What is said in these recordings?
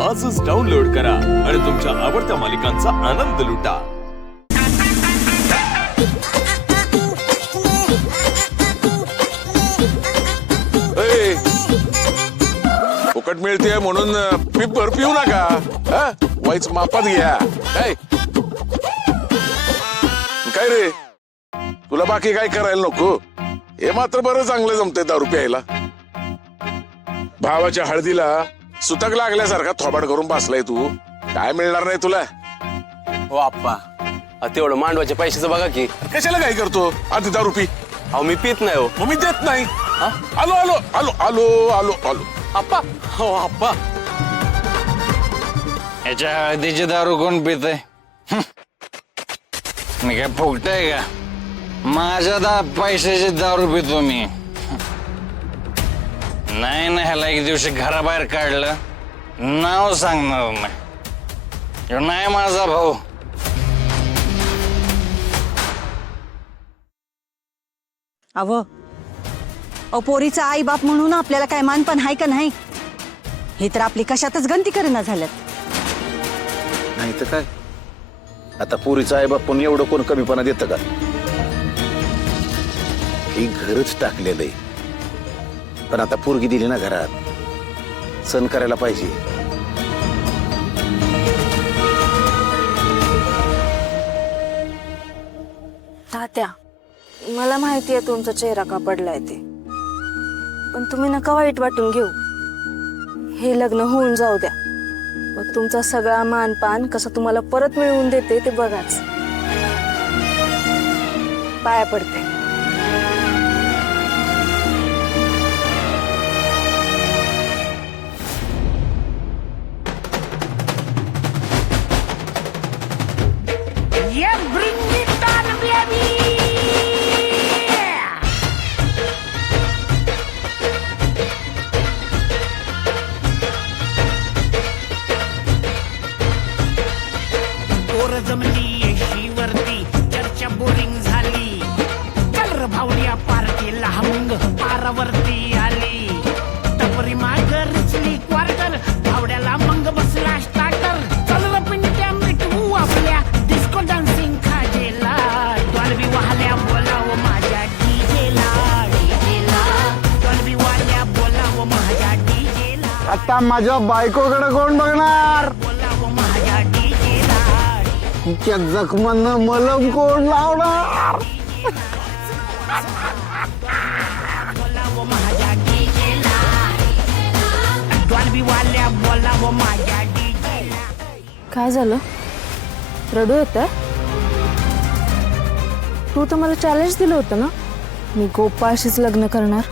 आजच डाउनलोड करा आणि तुमच्या आवडत्या मालिकांचा आनंद लुटा। फुकट मिळते म्हणून पिपर पिऊ नका, वाईच मापात घ्या। काय रे, तुला बाकी काय करायला नको, हे मात्र बरं चांगलं जमतंय दारू प्यायला। भावाच्या हळदीला सुतक लागल्यासारखा थोबाड करून बसलाय तू, काय मिळणार नाही तुला। हो आप्पा, तेवढं मांडवाच्या पैशाचं बघा की। कशाला काय करतो, आधी दारू पी। अहो मी पित नाही हो। मग मी देत नाही। आलो आलो आलो आलो आलो आलो आप्पा, हो आप्पा, याच्या हळदीची दारू कोण पितय? मी काय फुकटाय का? माझ्या पैशाची दारू पितो मी। नाही ना, ह्याला एक दिवशी घराबाहेर काढलं, नाव सांगणार नाही। ह्यो नाही माझा भाऊ। अहो पोरीचा आई बाप म्हणून आपल्याला काय मानपण आहे का नाही? हे तर आपली कशातच गंती करेना झाल्यात। नाही तर काय, आता पोरीचा आई बाप पण एवढं कोण कमीपणा देतं का? ही घरच टाकलेलं आहे, पण आता पोरगी दिली ना घरात, सण करायला पाहिजे। तात्या, मला माहिती आहे तुमचा चेहरा का पडलाय ते, पण तुम्ही नका वाईट वाटून घेऊ। हे लग्न होऊन जाऊ द्या, मग तुमचा सगळा मानपान कसा तुम्हाला परत मिळवून देते ते बघाच। पाया पडते। जमली शिवरती चर्चा बोरिंग झाली, कलर भावड्या पार्टीला मंग पारावरती आली। टपरी माग रिचली क्वार्टर, भावड्याला मंग बसला स्टार्टर। चल पिंट्या मिटवू आपल्या डिस्को डान्सिंग खाजेला, डॉल्बी वाहल्या बोलाव माझ्या डीजेला, डीजेला डॉल्बी वाहल्या बोलाव माझ्या डीजेला। आता माझ्या बायकोकडे कोण बघणार? बोलाव माझ्या डीजेला, तिच्या जखमांना मलम कोण लावणार? बोलाव माझ्या डीजेला, डॉल्बी वाहल्या बोलाव माझ्या डीजेला। काय झालं? रडू येतंय? तू तर मला चॅलेंज दिलं होतं ना, मी गोपाळशीच लग्न करणार।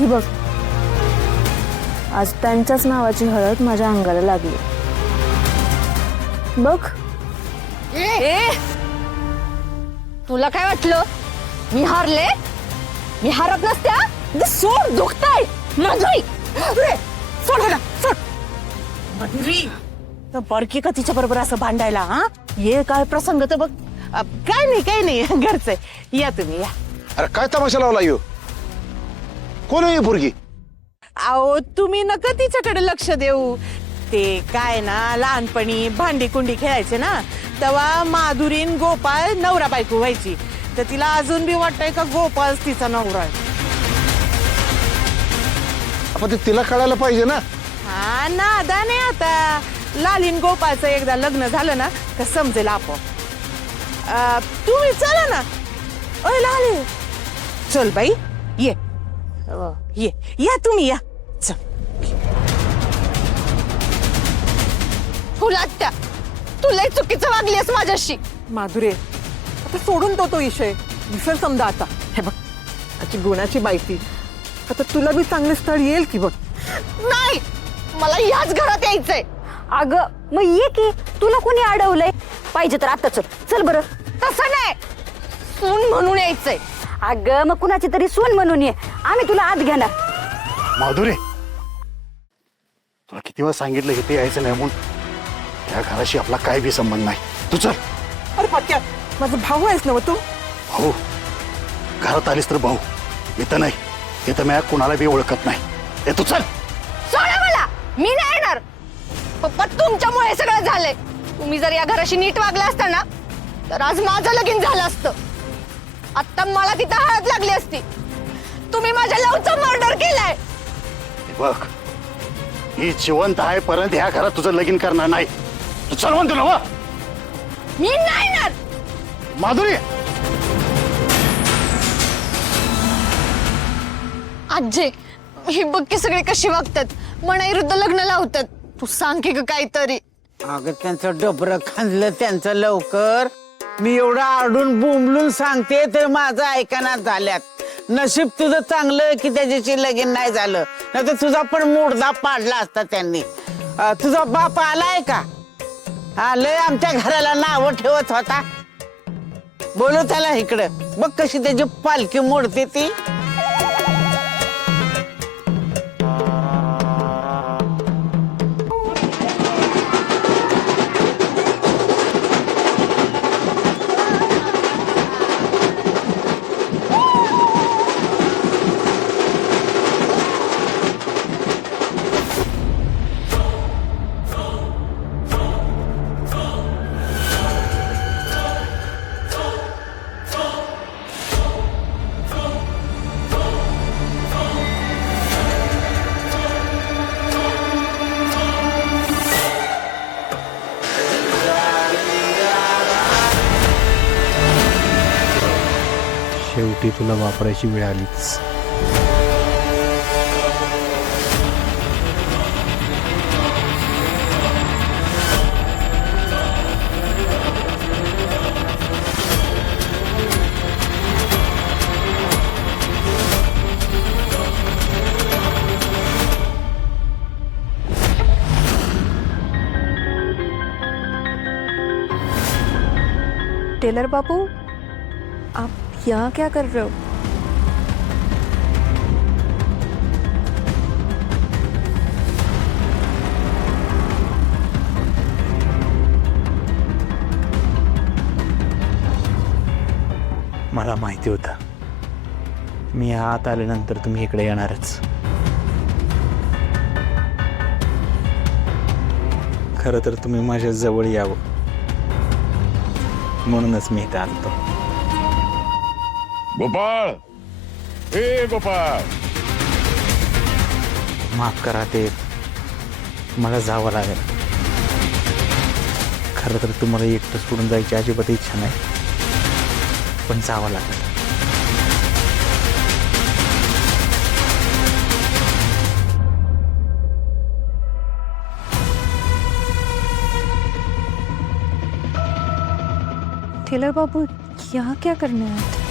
ही बघ, आज त्यांच्याच नावाची हळद माझ्या अंगाला लागली बघ। तुला काय वाटलं मी हारले? मी हारत नसत्या। सोड, दुखताय माधुरी, सोड ना, सोड। माधुरी बरकी का तिच्या बरोबर असं भांडायला? हा, ये काय प्रसंग तर बघ। काय नाही घरचं आहे, या तुम्ही या। अरे काय तमाशा लावला यो? कोण आहे पोरगी? अहो तुम्ही नका तिच्याकडे लक्ष देऊ। ते काय ना, लहानपणी भांडी कुंडी खेळायचे ना, तेव्हा माधुरीन गोपाळ नवरा बायको व्हायची, तर तिला अजून बी वाटतंय का गोपाळ तिचा नवरा आहे। आपण ते तिला कळायला पाहिजे ना। हा नादा नाही, आता लालीन गोपाळचं एकदा लग्न झालं ना तर समजेल आपोआप। तुम्ही चला ना। ओय लाली, चल बाई, ये ये या तुम्ही, या चल। फुलात्या, तू लय चुकीचं वागलीस माझ्याशी। माधुरे, आता सोडून तो विषय विसर समजा आता। हे बघ, त्याची गुणाची बायती, आता तुला बी चांगले स्थळ येईल की बघ। नाही, मला याच घरात यायचंय। अगं मग ये की, तुला कोणी अडवलंय? पाहिजे तर आता चल, चल बरं। तसं नाही, सून म्हणून यायचंय। अगं मग कुणाची तरी सून म्हणून ये, आम्ही तुला आत घेणार। माधुरी, तुला किती वेळा सांगितलं इथे यायचं नाही म्हणून? त्या घराशी आपला काय बी संबंध नाही, तू चल। अरे पक्या, माझा भाऊ आहेस ना तू? हो, घरात आलीस तर भाऊ, इथं नाही, इथं मी कुणाला बी ओळखत नाही। तू चल। सोडा मला, मी नाही येणार। पण तुमच्यामुळे हे सगळं झालंय. तुम्ही जर या घराशी नीट वागला असता ना तर आज माझं लगीन झालं असतं. आता मला तिथं हळद लागली असती. तुम्ही माझ्या लवचा मर्डर केलाय. बघ ही जिवंत आहे परंतु ह्या घरात तुझं लगीन करणार नाही. तू चल म्हणतो ना वा मी नाही ना. माधुरी. आजी ही बघ की सगळे कशी वागतात. मनाविरुद्ध लग्न लावतात. तू सांग की ग काहीतरी. अगं त्यांचं डबरं खांदलं त्यांचं लवकर. मी एवढं आडून बोंबलून सांगते तर माझं ऐकण्यात झाल्यात. नशीब तुझं चांगलं की त्याच्याशी लगीन नाही झालं, नाही तर तुझा पण मुर्दा पाडला असता त्यांनी. तुझा बाप आलाय का? आलंय आमच्या घराला नावं ठेवत होता. बोलू त्याला इकडं. बघ कशी त्याची पालखी मोडते ती. शेवटी तुला वापरायची वेळ आलीच. टेलर बाबू, आप यहाँ क्या कर रहे हो? मला माहिती होतं मी आत आल्यानंतर तुम्ही इकडे येणारच. खरं तर तुम्ही माझ्या जवळ यावं म्हणूनच मी इथं आलतो. गोपाळ, हे गोपाळ, माफ करा ते मला जावं लागेल. खरं तर तुम्हाला एकटं सोडून जायची अजिबात इच्छा नाही, पण जावं लागेल. टेलर बाबू, यहाँ क्या करने आए थे?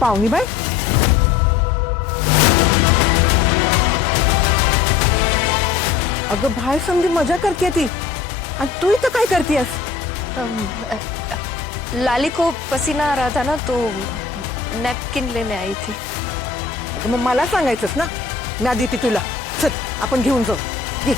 पाहुणी बाई, अगं बाहेर समधी मजा करते ती आणि तू इथं काय करतेस? लाली को पसीना आ रहा था ना तो नैपकिन लेने आई थी. मग मला सांगायचंस ना, मी आधी ती तुला. चल आपण घेऊन जाऊ. ये.